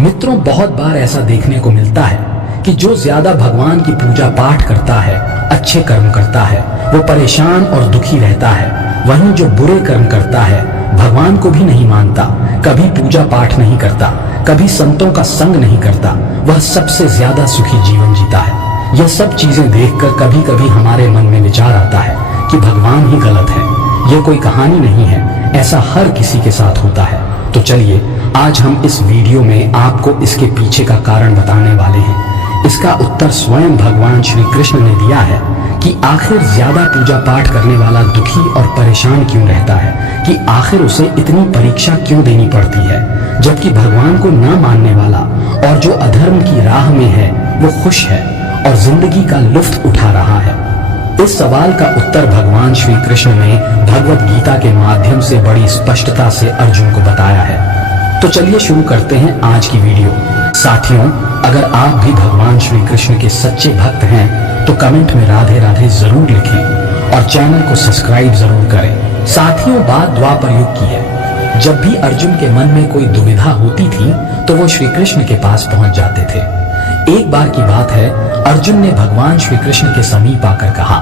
मित्रों, बहुत बार ऐसा देखने को मिलता है कि जो ज्यादा भगवान की पूजा पाठ करता है, अच्छे कर्म करता है, वो परेशान और दुखी रहता है। वहीं जो बुरे कर्म करता है, भगवान को भी नहीं मानता, कभी पूजा पाठ नहीं करता, कभी संतों का संग नहीं करता, वह सबसे ज्यादा सुखी जीवन जीता है। यह सब चीजें देखकर कभी कभी हमारे मन में विचार आता है कि भगवान ही गलत है। यह कोई कहानी नहीं है, ऐसा हर किसी के साथ होता है। तो चलिए आज हम इस वीडियो में आपको इसके पीछे का कारण बताने वाले हैं। इसका उत्तर स्वयं भगवान श्री कृष्ण ने दिया है कि आखिर ज्यादा पूजा पाठ करने वाला दुखी और परेशान क्यों रहता है, कि आखिर उसे इतनी परीक्षा क्यों देनी पड़ती है, जबकि भगवान को न मानने वाला और जो अधर्म की राह में है वो खुश है और जिंदगी का लुत्फ उठा रहा है। इस सवाल का उत्तर भगवान श्री कृष्ण ने भगवत गीता के माध्यम से बड़ी स्पष्टता से अर्जुन को बताया है। तो चलिए शुरू करते हैं आज की वीडियो। साथियों, अगर आप भी भगवान श्री कृष्ण के सच्चे भक्त हैं तो कमेंट में राधे राधे जरूर लिखें और चैनल को सब्सक्राइब जरूर करें। साथियों, बात द्वापर युग की है। जब भी अर्जुन के मन में कोई दुविधा होती थी तो वो श्री कृष्ण के पास पहुंच जाते थे। एक बार की बात है, अर्जुन ने भगवान श्री कृष्ण के समीप आकर कहा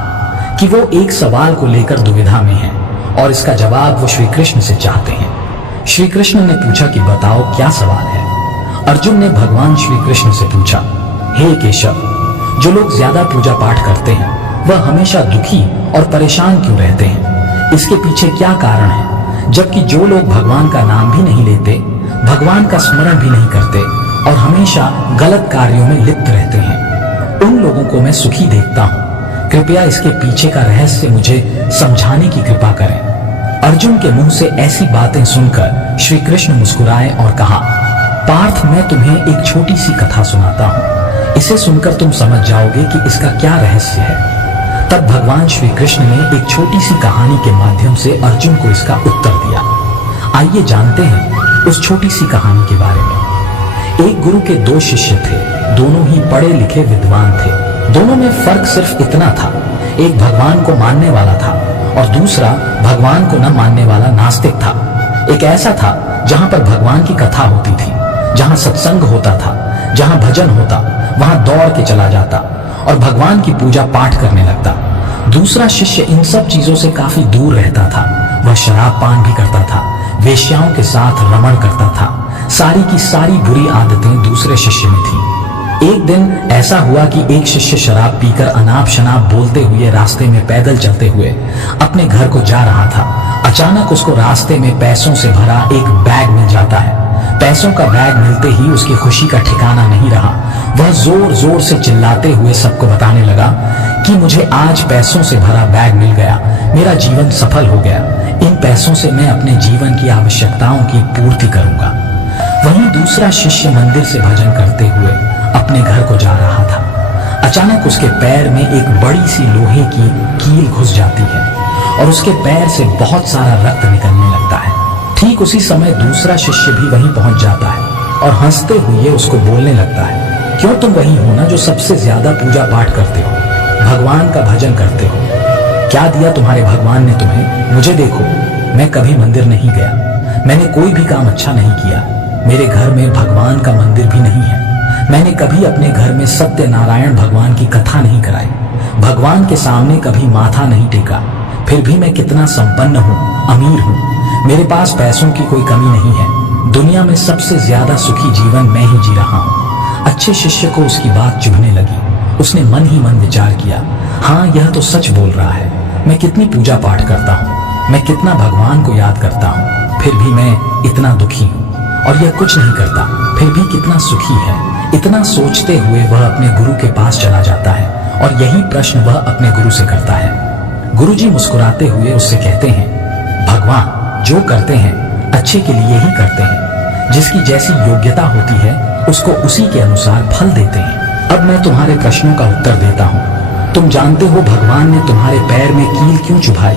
कि वो एक सवाल को लेकर दुविधा में है और इसका जवाब वो श्री कृष्ण से चाहते हैं। श्री कृष्ण ने पूछा कि बताओ क्या सवाल है। अर्जुन ने भगवान श्री कृष्ण से पूछा, हे केशव, जो लोग ज्यादा पूजा पाठ करते हैं वह हमेशा दुखी और परेशान क्यों रहते हैं? इसके पीछे क्या कारण है? जबकि जो लोग भगवान का नाम भी नहीं लेते, भगवान का स्मरण भी नहीं करते और हमेशा गलत कार्यों में लिप्त रहते हैं, उन लोगों को मैं सुखी देखता हूँ। कृपया इसके पीछे का रहस्य मुझे समझाने की कृपा करें। अर्जुन के मुंह से ऐसी बातें सुनकर श्री कृष्ण मुस्कुराए और कहा, पार्थ, मैं तुम्हें एक छोटी सी कथा सुनाता हूँ। इसे सुनकर तुम समझ जाओगे कि इसका क्या रहस्य है। तब भगवान श्री कृष्ण ने एक छोटी सी कहानी के माध्यम से अर्जुन को इसका उत्तर दिया। आइए जानते हैं उस छोटी सी कहानी के बारे में। एक गुरु के दो शिष्य थे, दोनों ही पढ़े लिखे विद्वान थे। दोनों में फर्क सिर्फ इतना था, एक भगवान को मानने वाला था और दूसरा भगवान को न मानने वाला नास्तिक था। एक ऐसा था जहां पर भगवान की कथा होती थी, जहां सत्संग होता था, जहां भजन होता, वहां दौड़ के चला जाता और भगवान की पूजा पाठ करने लगता। दूसरा शिष्य इन सब चीजों से काफी दूर रहता था। वह शराब पान भी करता था, वेश्याओं के साथ रमण करता था। सारी की सारी बुरी आदतें दूसरे शिष्य में थी। एक दिन ऐसा हुआ कि एक शिष्य शराब पीकर अनाप शनाप बोलते हुए रास्ते में पैदल चलते हुए अपने घर को जा रहा था। अचानक उसको रास्ते में पैसों से भरा एक बैग मिल जाता है। पैसों का बैग मिलते ही उसकी खुशी का ठिकाना नहीं रहा। वह जोर जोर से चिल्लाते हुए सबको बताने लगा कि मुझे आज पैसों से भरा बैग मिल गया, मेरा जीवन सफल हो गया। इन पैसों से मैं अपने जीवन की आवश्यकताओं की पूर्ति करूंगा। वहीं दूसरा शिष्य मंदिर से भजन करते हुए अपने घर को जा रहा था। अचानक उसके पैर में एक बड़ी सी लोहे की कील घुस जाती है और उसके पैर से बहुत सारा रक्त निकलने लगता है। ठीक उसी समय दूसरा शिष्य भी वहीं पहुंच जाता है और हंसते हुए उसको बोलने लगता है, क्यों तुम वही हो ना जो सबसे ज्यादा पूजा पाठ करते हो, भगवान का भजन करते हो। क्या दिया तुम्हारे भगवान ने तुम्हें? मुझे देखो, मैं कभी मंदिर नहीं गया, मैंने कोई भी काम अच्छा नहीं किया, मेरे घर में भगवान का मंदिर भी नहीं है, मैंने कभी अपने घर में सत्यनारायण भगवान की कथा नहीं कराई, भगवान के सामने कभी माथा नहीं टेका। फिर भी मैं कितना संपन्न हूँ, अमीर हूँ, मेरे पास पैसों की कोई कमी नहीं है। दुनिया में सबसे ज्यादा सुखी जीवन मैं ही जी रहा हूँ। अच्छे शिष्य को उसकी बात चुभने लगी। उसने मन ही मन विचार किया, हाँ, यह तो सच बोल रहा है। मैं कितनी पूजा पाठ करता हूँ, मैं कितना भगवान को याद करता हूँ, फिर भी मैं इतना दुखी हूँ और यह कुछ नहीं करता, फिर भी कितना सुखी है। इतना सोचते हुए वह अपने गुरु के पास चला जाता है और यही प्रश्न वह अपने गुरु से करता है। गुरुजी मुस्कुराते हुए उससे कहते हैं, भगवान जो करते हैं अच्छे के लिए ही करते हैं, जिसकी जैसी योग्यता होती है उसको उसी के अनुसार फल देते हैं। अब मैं तुम्हारे प्रश्नों का उत्तर देता हूँ। तुम जानते हो भगवान ने तुम्हारे पैर में कील क्यों चुभाई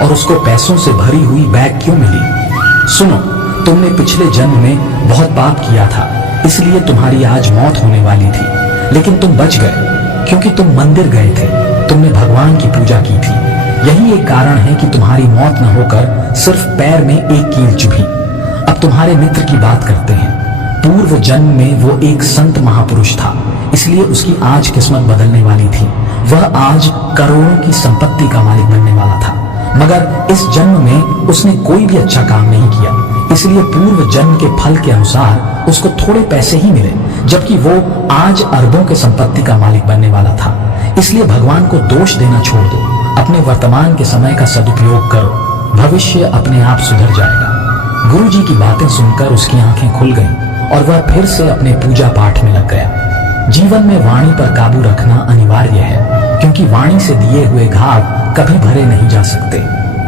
और उसको पैसों से भरी हुई बैग क्यों मिली? सुनो, तुमने पिछले जन्म में बहुत पाप किया था, इसलिए तुम्हारी आज मौत होने वाली थी, लेकिन तुम बच गए क्योंकि तुम मंदिर गए थे, तुमने भगवान की पूजा की थी। यही एक कारण है कि तुम्हारी मौत न होकर सिर्फ पैर में एक कील चुभी। अब तुम्हारे मित्र की बात करते हैं। पूर्व जन्म में वो एक संत महापुरुष था, इसलिए उसकी आज किस्मत बदलने वाली थी। वह आज करोड़ों की संपत्ति का मालिक बनने वाला था, मगर इस जन्म में उसने कोई भी अच्छा काम नहीं किया, इसलिए पूर्व जन्म के फल के अनुसार उसको थोड़े पैसे ही मिले, जबकि वो आज अरबों के संपत्ति का मालिक बनने वाला था। इसलिए भगवान को दोष देना छोड़ दो, अपने वर्तमान के समय का सदुपयोग करो, भविष्य अपने आप सुधर जाएगा। गुरु जी की बातें सुनकर उसकी आंखें खुल गईं और वह फिर से अपने पूजा पाठ में लग गया। जीवन में वाणी पर काबू रखना अनिवार्य है, क्योंकि वाणी से दिए हुए घाव कभी भरे नहीं जा सकते।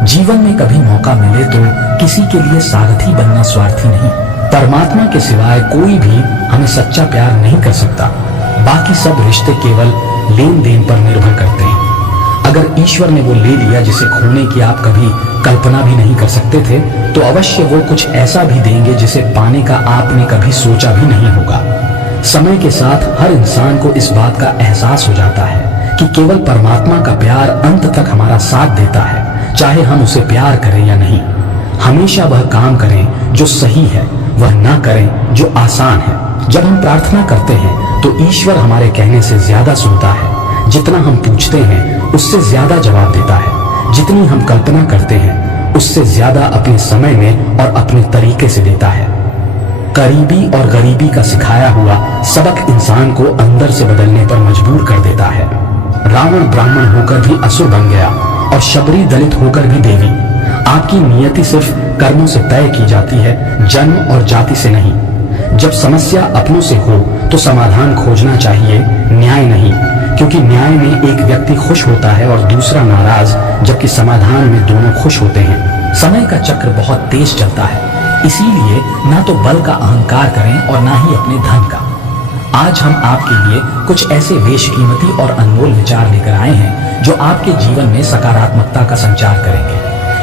जीवन में कभी मौका मिले तो किसी के लिए सारथी बनना स्वार्थी नहीं। परमात्मा के सिवाय कोई भी हमें सच्चा प्यार नहीं कर सकता। बाकी सब रिश्ते केवल लेन देन पर निर्भर करते हैं। अगर ईश्वर ने वो ले लिया जिसे खोने की आप कभी कल्पना भी नहीं कर सकते थे, तो अवश्य वो कुछ ऐसा भी देंगे जिसे पाने का आपने कभी सोचा भी नहीं होगा। समय के साथ हर इंसान को इस बात का एहसास हो जाता है कि केवल परमात्मा का प्यार अंत तक हमारा साथ देता है, चाहे हम उसे प्यार करें या नहीं। हमेशा वह काम करें जो सही है, वह ना करें जो आसान है। जब हम प्रार्थना करते हैं तो ईश्वर हमारे कहने से ज्यादा सुनता है। जितना हम पूछते हैं उससे ज्यादा जवाब देता है। जितनी हम कल्पना करते हैं उससे ज्यादा अपने समय में और अपने तरीके से देता है। करीबी और गरीबी का सिखाया हुआ सबक इंसान को अंदर से बदलने पर मजबूर कर देता है। रावण ब्राह्मण होकर भी असुर बन गया और शबरी दलित होकर भी देवी। आपकी नियति सिर्फ कर्मों से तय की जाती है, जन्म और जाति से नहीं। जब समस्या अपनों से हो तो समाधान खोजना चाहिए, न्याय नहीं, क्योंकि न्याय में एक व्यक्ति खुश होता है और दूसरा नाराज, जबकि समाधान में दोनों खुश होते हैं। समय का चक्र बहुत तेज चलता है, इसीलिए ना तो बल का अहंकार करें और ना ही अपने धन का। आज हम आपके लिए कुछ ऐसे बेशकीमती और अनमोल विचार लेकर आए हैं जो आपके जीवन में सकारात्मकता का संचार करेंगे।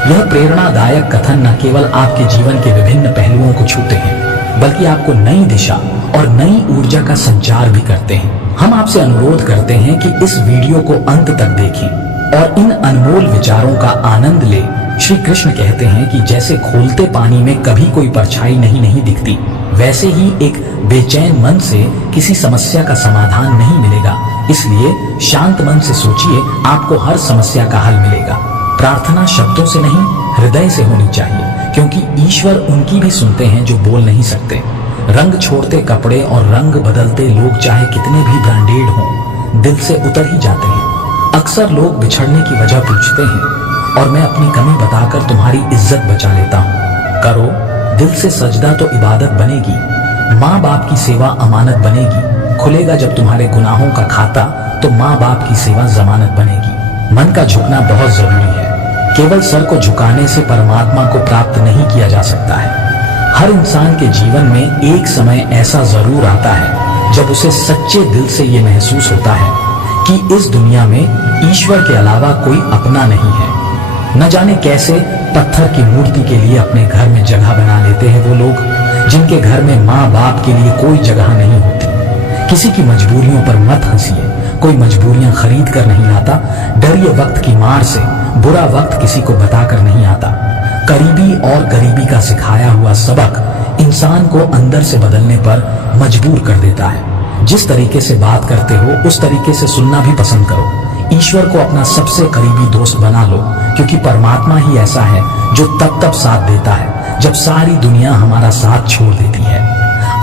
यह प्रेरणादायक कथन न केवल आपके जीवन के विभिन्न पहलुओं को छूते हैं, बल्कि आपको नई दिशा और नई ऊर्जा का संचार भी करते हैं। हम आपसे अनुरोध करते हैं कि इस वीडियो को अंत तक देखें और इन अनमोल विचारों का आनंद लें। श्री कृष्ण कहते हैं कि जैसे खोलते पानी में कभी कोई परछाई नहीं दिखती, वैसे ही एक बेचैन मन से किसी समस्या का समाधान नहीं मिलेगा। इसलिए शांत मन से सोचिए, आपको हर समस्या का हल मिलेगा। प्रार्थना शब्दों से नहीं, हृदय से होनी चाहिए, क्योंकि ईश्वर उनकी भी सुनते हैं जो बोल नहीं सकते। रंग छोड़ते कपड़े और रंग बदलते लोग चाहे कितने भी ब्रांडेड हों, दिल से उतर ही जाते हैं। अक्सर लोग बिछड़ने की वजह पूछते हैं और मैं अपनी कमी बताकर तुम्हारी इज्जत बचा लेता हूँ। करो, दिल से सजदा तो इबादत बनेगी। माँ बाप की सेवा अमानत बनेगी। खुलेगा जब तुम्हारे गुनाहों का खाता तो माँ बाप की सेवा जमानत बनेगी। मन का झुकना बहुत जरूरी है। केवल सर को झुकाने से परमात्मा को प्राप्त नहीं किया जा सकता है। हर इंसान के जीवन में एक समय ऐसा जरूर आता है जब उसे सच्चे दिल से ये महसूस होता है कि इस दुनिया में ईश्वर के अलावा कोई अपना नहीं है। न जाने कैसे पत्थर की मूर्ति के लिए अपने घर में जगह बना लेते हैं वो लोग जिनके घर में माँ बाप के लिए कोई जगह नहीं होती। किसी की मजबूरियों पर मत हंसिए, कोई मजबूरियां खरीद कर नहीं लाता। डरिए वक्त की मार से, बुरा वक्त किसी को बताकर नहीं आता। करीबी और गरीबी का सिखाया हुआ सबक इंसान को अंदर से बदलने पर मजबूर कर देता है। जिस तरीके से बात करते हो उस तरीके से सुनना भी पसंद करो। ईश्वर को अपना सबसे करीबी दोस्त बना लो, क्योंकि परमात्मा ही ऐसा है जो तब साथ देता है जब सारी दुनिया हमारा साथ छोड़ देती है।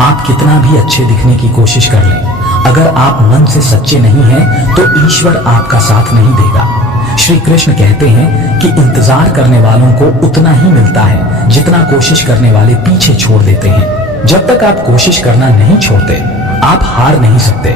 आप कितना भी अच्छे दिखने की कोशिश कर लें, अगर आप मन से सच्चे नहीं हैं तो ईश्वर आपका साथ नहीं देगा। श्री कृष्ण कहते हैं कि इंतजार करने वालों को उतना ही मिलता है जितना कोशिश करने वाले पीछे छोड़ देते हैं। जब तक आप कोशिश करना नहीं छोड़ते, आप हार नहीं सकते।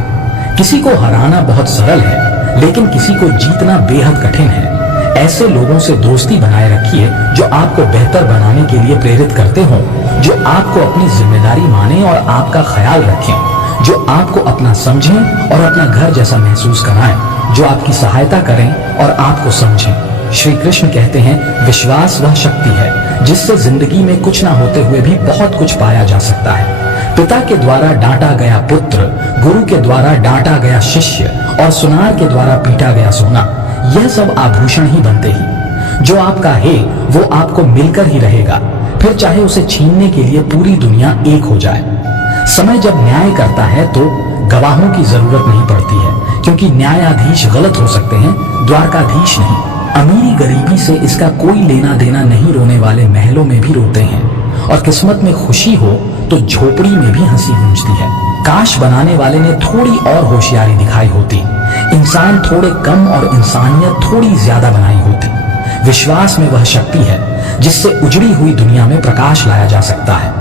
किसी को हराना बहुत सरल है, लेकिन किसी को जीतना बेहद कठिन है। ऐसे लोगों से दोस्ती बनाए रखिए जो आपको बेहतर बनाने के लिए प्रेरित करते हों, जो आपको अपनी जिम्मेदारी माने और आपका ख्याल रखें, जो आपको अपना समझें और अपना घर जैसा महसूस कराएं, जो आपकी सहायता करें और आपको समझें। श्री कृष्ण कहते हैं, विश्वास वह शक्ति है जिससे जिंदगी में कुछ ना होते हुए भी बहुत कुछ पाया जा सकता है। पिता के द्वारा डांटा गया पुत्र, गुरु के द्वारा डांटा गया शिष्य और सुनार के द्वारा पीटा गया सोना, यह सब आभूषण ही बनते ही। जो आपका है वो आपको मिलकर ही रहेगा, फिर चाहे उसे छीनने के लिए पूरी दुनिया एक हो जाए। समय जब न्याय करता है तो गवाहों की जरूरत नहीं पड़ती है, क्योंकि न्यायाधीश गलत हो सकते हैं, द्वारकाधीश नहीं। अमीरी गरीबी से इसका कोई लेना देना नहीं, रोने वाले महलों में भी रोते हैं, और किस्मत में खुशी हो तो झोपड़ी में भी हंसी गूंजती है। काश बनाने वाले ने थोड़ी और होशियारी दिखाई होती, इंसान थोड़े कम और इंसानियत थोड़ी ज्यादा बनाई होती। विश्वास में वह शक्ति है जिससे उजड़ी हुई दुनिया में प्रकाश लाया जा सकता है।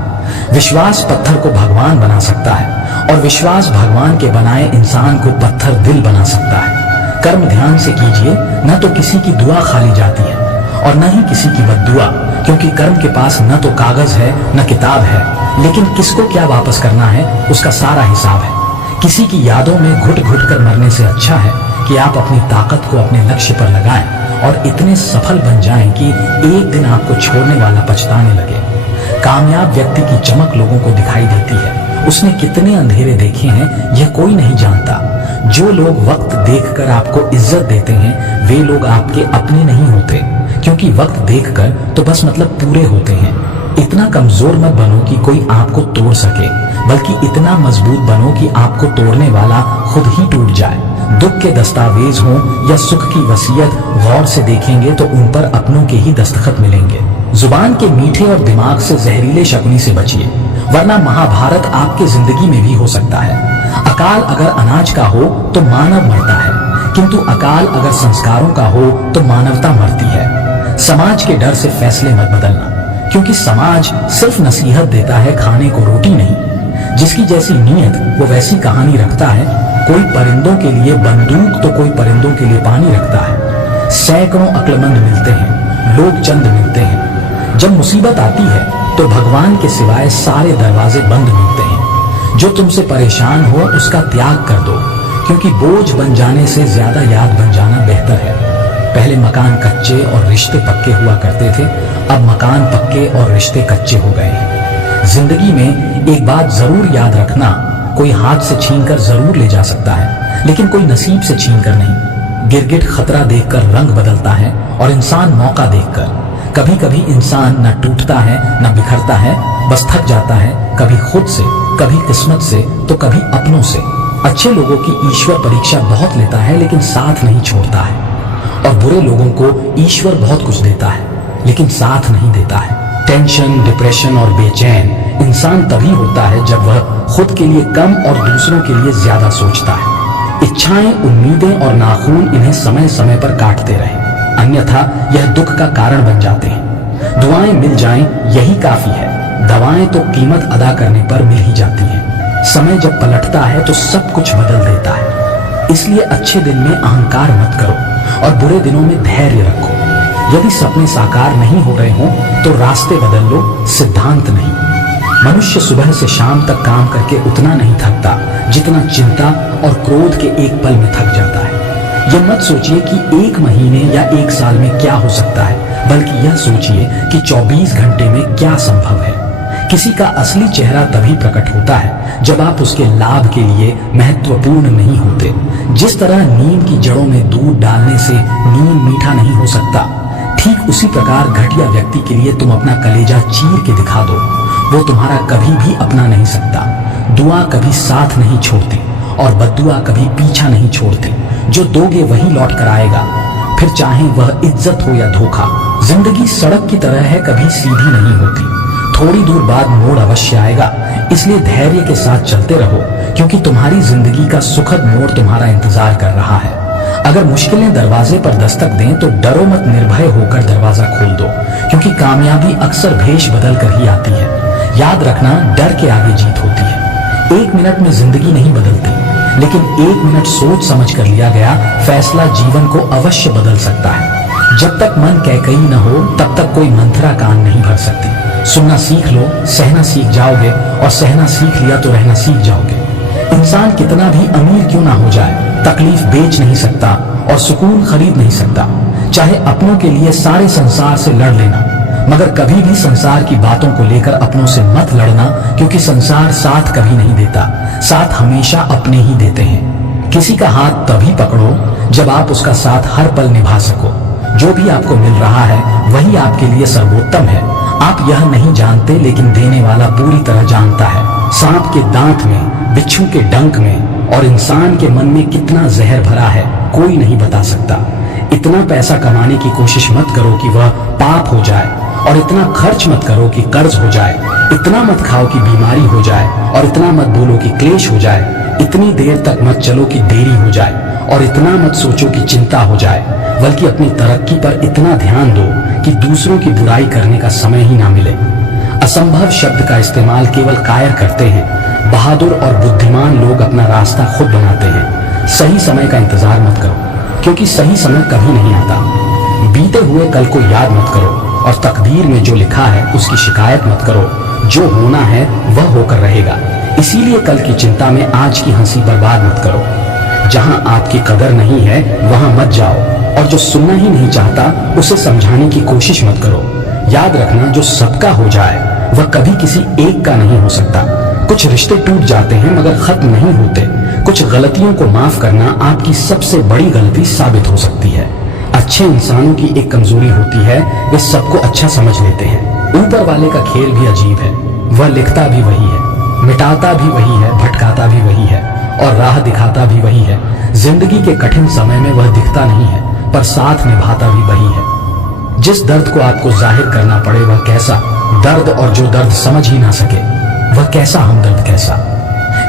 विश्वास पत्थर को भगवान बना सकता है, और विश्वास भगवान के बनाए इंसान को पत्थर दिल बना सकता है। कर्म ध्यान से कीजिए, न तो किसी की दुआ खाली जाती है और न ही किसी की बद्दुआ, क्योंकि कर्म के पास न तो कागज है न किताब है, लेकिन किसको क्या वापस करना है उसका सारा हिसाब है। किसी की यादों में घुट घुट कर मरने से अच्छा है कि आप अपनी ताकत को अपने लक्ष्य पर लगाएं और इतने सफल बन जाएं कि एक दिन आपको छोड़ने वाला पछताने लगे। कामयाब व्यक्ति की चमक लोगों को दिखाई देती है, उसने कितने अंधेरे देखे हैं यह कोई नहीं जानता। जो लोग वक्त देखकर आपको इज्जत देते हैं वे लोग आपके अपने नहीं होते, क्योंकि वक्त देखकर तो बस मतलब पूरे होते हैं। इतना कमजोर मत बनो कि कोई आपको तोड़ सके, बल्कि इतना मजबूत बनो कि आपको तोड़ने वाला खुद ही टूट जाए। दुख के दस्तावेज हों या सुख की वसीयत, गौर से देखेंगे तो उन पर अपनों के ही दस्तखत मिलेंगे। जुबान के मीठे और दिमाग से जहरीले शकुनी से बचिए, वरना महाभारत आपके जिंदगी में भी हो सकता है। अकाल अगर अनाज का हो तो मानव मरता है, किंतु अकाल अगर संस्कारों का हो तो मानवता मरती है। समाज के डर से फैसले मत बदलना, क्योंकि समाज सिर्फ नसीहत देता है, खाने को रोटी नहीं। जिसकी जैसी नीयत वो वैसी कहानी रखता है। कोई परिंदों के लिए बंदूक तो कोई परिंदों के लिए पानी रखता है। सैकड़ों अक्लमंद मिलते हैं, लोग चंद मिलते हैं। जब मुसीबत आती है तो भगवान के सिवाय सारे दरवाजे बंद मिलते हैं। जो तुमसे परेशान हो उसका त्याग कर दो, क्योंकि बोझ बन जाने से ज्यादा याद बन जाना बेहतर है। पहले मकान कच्चे और रिश्ते पक्के हुआ करते थे, अब मकान पक्के और रिश्ते कच्चे हो गए हैं। जिंदगी में एक बात जरूर याद रखना, कोई हाथ से छीनकर जरूर ले जा सकता है, लेकिन कोई नसीब से छीनकर नहीं। गिरगिट खतरा देखकर रंग बदलता है और इंसान मौका देखकर। कभी कभी इंसान न टूटता है न बिखरता है, बस थक जाता है, कभी खुद से, कभी किस्मत से, तो कभी अपनों से। अच्छे लोगों की ईश्वर परीक्षा बहुत लेता है लेकिन साथ नहीं छोड़ता है, और बुरे लोगों को ईश्वर बहुत कुछ देता है लेकिन साथ नहीं देता है। टेंशन, डिप्रेशन और बेचैन इंसान तभी होता है जब वह खुद के लिए कम और दूसरों के लिए ज्यादा सोचता है। इच्छाएं, उम्मीदें और नाखून इन्हें समय समय पर काटते रहें, अन्यथा यह दुख का कारण बन जाते हैं। दुआएं मिल जाएं यही काफी है, दवाएं तो कीमत अदा करने पर मिल ही जाती हैं। समय जब पलटता है तो सब कुछ बदल देता है। इसलिए अच्छे दिन में अहंकार मत करो और बुरे दिनों में धैर्य रखो। यदि सपने साकार नहीं हो रहे हों तो रास्ते बदल लो, सिद्धांत नहीं। मनुष्य सुबह से शाम तक काम करके उतना नहीं थकता जितना चिंता और क्रोध के एक पल में थक जाता है। यह मत सोचिए कि एक महीने या एक साल में क्या हो सकता है, बल्कि यह सोचिए कि 24 घंटे में क्या संभव है। किसी का असली चेहरा तभी प्रकट होता है जब आप उसके लाभ के लिए महत्वपूर्ण नहीं होते। जिस तरह नीम की जड़ों में दूध डालने से नीम मीठा नहीं हो सकता, ठीक उसी प्रकार घटिया व्यक्ति के लिए तुम अपना कलेजा चीर के दिखा दो, वो तुम्हारा कभी भी अपना नहीं सकता। दुआ कभी साथ नहीं छोड़ती और बद्दुआ कभी पीछा नहीं छोड़ती। जो दोगे वही लौट कर आएगा, फिर चाहे वह इज्जत हो या धोखा। जिंदगी सड़क की तरह है, कभी सीधी नहीं होती, थोड़ी दूर बाद मोड़ अवश्य आएगा। इसलिए धैर्य के साथ चलते रहो, क्योंकि तुम्हारी जिंदगी का सुखद मोड़ तुम्हारा इंतजार कर रहा है। अगर मुश्किलें दरवाजे पर दस्तक दें तो डरो मत, निर्भय होकर दरवाजा खोल दो, क्योंकि कामयाबी अक्सर भेष बदल कर ही आती है। याद रखना, डर के आगे जीत होती है। 1 मिनट में जिंदगी नहीं बदलती, लेकिन 1 मिनट सोच समझ कर लिया गया फैसला जीवन को अवश्य बदल सकता है। जब तक मन कैकई न हो तब तक कोई मंथरा कान नहीं भर सकती। सुनना सीख लो, सहना सीख जाओगे, और सहना सीख लिया तो रहना सीख जाओगे। इंसान कितना भी अमीर क्यों ना हो जाए, तकलीफ बेच नहीं सकता और सुकून खरीद नहीं सकता। चाहे अपनों के लिए सारे संसार से लड़ लेना, मगर कभी भी संसार की बातों को लेकर अपनों से मत लड़ना, क्योंकि संसार साथ कभी नहीं देता, साथ हमेशा अपने ही देते हैं। किसी का हाथ तभी पकड़ो जब आप उसका साथ हर पल निभा सको। जो भी आपको मिल रहा है वही आपके लिए सर्वोत्तम है। आप यह नहीं जानते, लेकिन देने वाला पूरी तरह जानता है। सांप के दांत में, बिच्छू के डंक में और इंसान के मन में कितना जहर भरा है कोई नहीं बता सकता। इतना पैसा कमाने की कोशिश मत करो कि वह पाप हो जाए, और इतना खर्च मत करो कि कर्ज हो जाए। इतना मत खाओ कि बीमारी हो जाए, और इतना मत बोलो कि क्लेश हो जाए। इतनी देर तक मत चलो कि देरी हो जाए, और इतना मत सोचो कि चिंता हो जाए, बल्कि अपनी तरक्की पर इतना ध्यान दो कि दूसरों की बुराई करने का समय ही ना मिले। असंभव शब्द का इस्तेमाल केवल कायर करते हैं। बहादुर और बुद्धिमान लोग अपना रास्ता खुद बनाते हैं। सही समय का इंतजार मत करो, क्योंकि सही समय कभी नहीं आता। बीते हुए कल को याद मत करो, और तकदीर में जो लिखा है उसकी शिकायत मत करो। जो होना है वह होकर रहेगा। इसीलिए कल की चिंता में आज की हंसी बर्बाद मत करो। जहां आपकी कदर नहीं है वहां मत जाओ, और जो सुनना ही नहीं चाहता उसे समझाने की कोशिश मत करो। याद रखना, जो सबका हो जाए वह कभी किसी एक का नहीं हो सकता। कुछ रिश्ते टूट जाते हैं मगर खत्म नहीं होते। कुछ गलतियों को माफ करना आपकी सबसे बड़ी गलती साबित हो सकती है। अच्छे इंसानों की एक कमजोरी होती है, वे सबको अच्छा समझ लेते हैं। ऊपर वाले का खेल भी अजीब है। वह लिखता भी वही है, मिटाता भी वही है, भटकाता भी वही है, और राह दिखाता भी वही है। जिंदगी के कठिन समय में वह दिखता नहीं है, पर साथ निभाता भी वही है। जिस दर्द को आपको जाहिर करना पड़े वह कैसा दर्द, और जो दर्द समझ ही ना सके वह कैसा हमदर्द कैसा।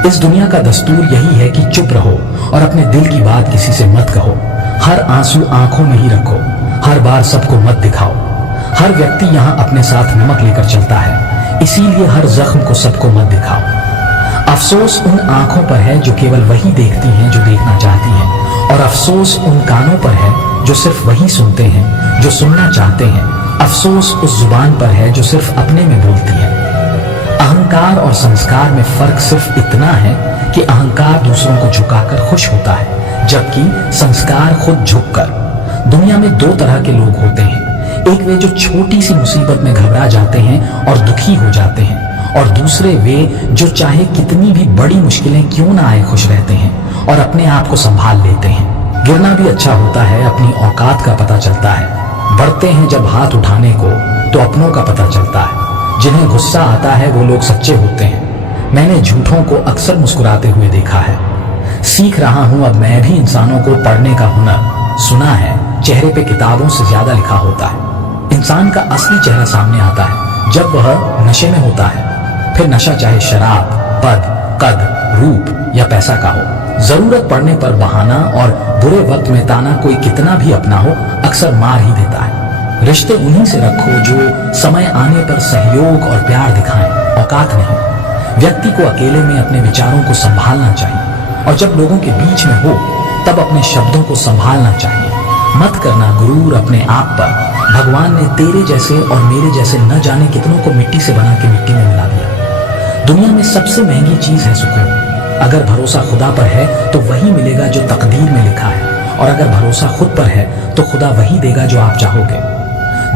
इस दुनिया का दस्तूर यही है कि चुप रहो और अपने दिल की बात किसी से मत कहो। हर आंसू आंखों में ही रखो, हर बार सबको मत दिखाओ। हर व्यक्ति यहाँ अपने साथ नमक लेकर चलता है, इसीलिए हर जख्म को सबको मत दिखाओ। अफसोस उन आंखों पर है जो केवल वही देखती हैं जो देखना चाहती हैं, और अफसोस उन कानों पर है जो सिर्फ वही सुनते हैं जो सुनना चाहते हैं। अफसोस उस जुबान पर है जो सिर्फ अपने में बोलती है। अहंकार और संस्कार में फर्क सिर्फ इतना है कि अहंकार दूसरों को झुकाकर खुश होता है, जबकि संस्कार खुद झुककर। दुनिया में दो तरह के लोग होते हैं, एक वे जो छोटी सी मुसीबत में घबरा जाते हैं और दुखी हो जाते हैं, और दूसरे वे जो चाहे कितनी भी बड़ी मुश्किलें क्यों ना आए खुश रहते हैं और अपने आप को संभाल लेते हैं। गिरना भी अच्छा होता है, अपनी औकात का पता चलता है। बढ़ते हैं जब हाथ उठाने को तो अपनों का पता चलता है। जिन्हें गुस्सा आता है वो लोग सच्चे होते हैं। मैंने झूठों को अक्सर मुस्कुराते हुए देखा है। सीख रहा हूं अब मैं भी इंसानों को पढ़ने का हुनर। सुना है चेहरे पे किताबों से ज्यादा लिखा होता है। इंसान का असली चेहरा सामने आता है जब वह नशे में होता है। फिर नशा चाहे शराब, पद, कद, रूप या पैसा का हो। जरूरत पड़ने पर बहाना और बुरे वक्त में ताना कोई कितना भी अपना हो अक्सर मार ही देता है। रिश्ते उन्हीं से रखो जो समय आने पर सहयोग और प्यार दिखाएं, औकात नहीं। व्यक्ति को अकेले में अपने विचारों को संभालना चाहिए, और जब लोगों के बीच में हो तब अपने शब्दों को संभालना चाहिए। मत करना गुरूर अपने आप पर। भगवान ने तेरे जैसे और मेरे जैसे न जाने कितनों को मिट्टी से बना के मिट्टी में मिला दिया। दुनिया में सबसे महंगी चीज है सुकून। अगर भरोसा खुदा पर है तो वही मिलेगा जो तकदीर में लिखा है, और अगर भरोसा खुद पर है तो खुदा वही देगा जो आप चाहोगे।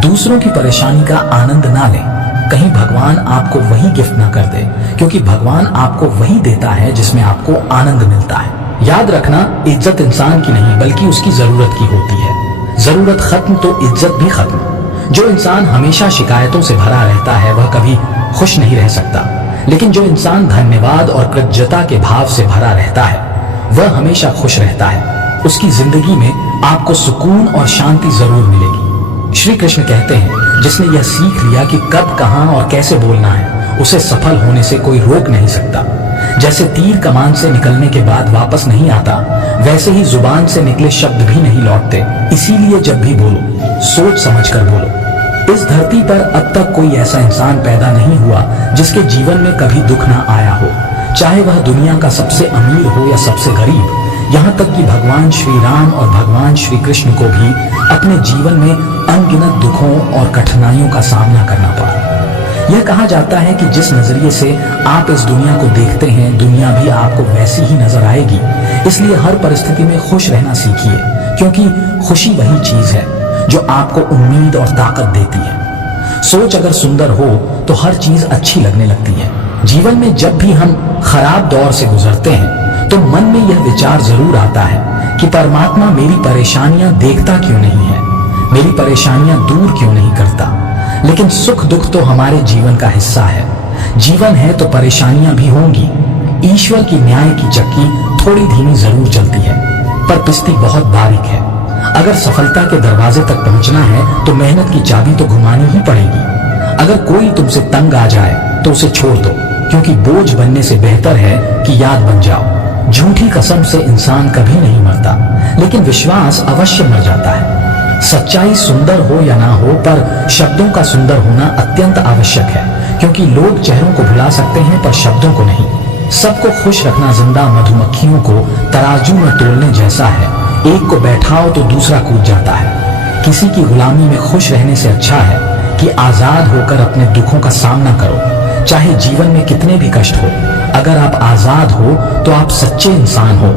दूसरों की परेशानी का आनंद ना लें, कहीं भगवान आपको वही गिफ्ट ना कर दे, क्योंकि भगवान आपको वही देता है जिसमें आपको आनंद मिलता है। याद रखना, इज्जत इंसान की नहीं बल्कि उसकी जरूरत की होती है। जरूरत खत्म तो इज्जत भी खत्म। जो इंसान हमेशा शिकायतों से भरा रहता है वह कभी खुश नहीं रह सकता, लेकिन जो इंसान धन्यवाद और कृतज्ञता के भाव से भरा रहता है वह हमेशा खुश रहता है। उसकी जिंदगी में आपको सुकून और शांति जरूर मिलेगी। श्री कृष्ण कहते हैं, जिसने यह सीख लिया कि कब, कहां और कैसे बोलना है, उसे सफल होने से कोई रोक नहीं सकता। जैसे तीर कमान से निकलने के बाद वापस नहीं आता, वैसे ही जुबान से निकले शब्द भी नहीं लौटते। इसीलिए जब भी बोलो सोच समझकर बोलो। इस धरती पर अब तक कोई ऐसा इंसान पैदा नहीं हुआ जिसके जीवन में कभी दुख ना आया हो, चाहे वह दुनिया का सबसे अमीर हो या सबसे गरीब। यहाँ तक कि भगवान श्री राम और भगवान श्री कृष्ण को भी अपने जीवन में अनगिनत दुखों और कठिनाइयों का सामना करना पड़ा। यह कहा जाता है कि जिस नजरिए से आप इस दुनिया को देखते हैं, दुनिया भी आपको वैसी ही नजर आएगी। इसलिए हर परिस्थिति में खुश रहना सीखिए, क्योंकि खुशी वही चीज है जो आपको उम्मीद और ताकत देती है। सोच अगर सुंदर हो तो हर चीज अच्छी लगने लगती है। जीवन में जब भी हम खराब दौर से गुजरते हैं तो मन में यह विचार जरूर आता है कि परमात्मा मेरी परेशानियां देखता क्यों नहीं है, मेरी परेशानियां दूर क्यों नहीं करता। लेकिन सुख दुख तो हमारे जीवन का हिस्सा है। जीवन है तो परेशानियां भी होंगी। ईश्वर की न्याय की चक्की थोड़ी धीमी जरूर चलती है, पर पिस्ती बहुत बारीक है। अगर सफलता के दरवाजे तक पहुंचना है तो मेहनत की चाबी तो घुमानी ही पड़ेगी। अगर कोई तुमसे तंग आ जाए तो उसे छोड़ दो, क्योंकि बोझ बनने से बेहतर है कि याद बन जाओ। झूठी कसम से इंसान कभी नहीं मरता, लेकिन विश्वास अवश्य मर जाता है। सच्चाई सुंदर हो या ना हो, पर शब्दों का सुंदर होना अत्यंत आवश्यक है, क्योंकि लोग चेहरों को भुला सकते हैं पर शब्दों को नहीं। सबको खुश रखना जिंदा मधुमक्खियों को तराजू में तोलने जैसा है। एक को बैठाओ तो दूसरा कूद जाता है। किसी की गुलामी में खुश रहने से अच्छा है कि आजाद होकर अपने दुखों का सामना करो, चाहे जीवन में कितने भी कष्ट हो। अगर आप आजाद हो तो आप सच्चे इंसान हो।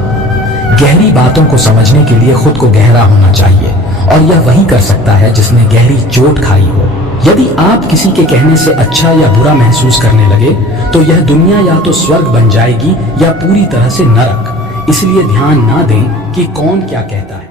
गहरी बातों को समझने के लिए खुद को गहरा होना चाहिए, और यह वही कर सकता है जिसने गहरी चोट खाई हो। यदि आप किसी के कहने से अच्छा या बुरा महसूस करने लगे तो यह दुनिया या तो स्वर्ग बन जाएगी या पूरी तरह से नरक। इसलिए ध्यान ना दें कि कौन क्या कहता है।